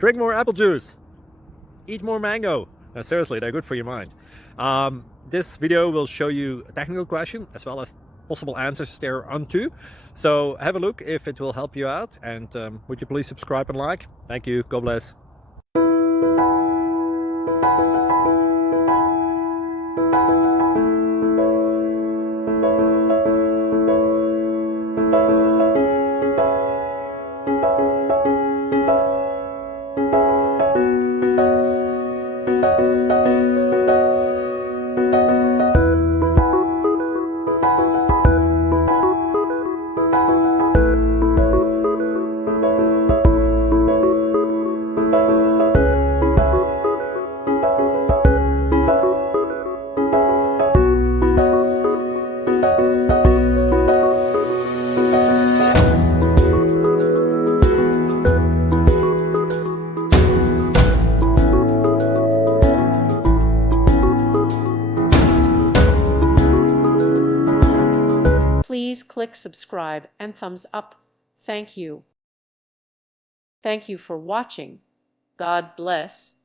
Drink more apple juice. Eat more mango. Seriously, they're good for your mind. This video will show you a technical question as well as possible answers thereunto. So have a look if it will help you out, and would you please subscribe and like? Thank you. God bless. Please click subscribe and thumbs up. Thank you. Thank you for watching. God bless.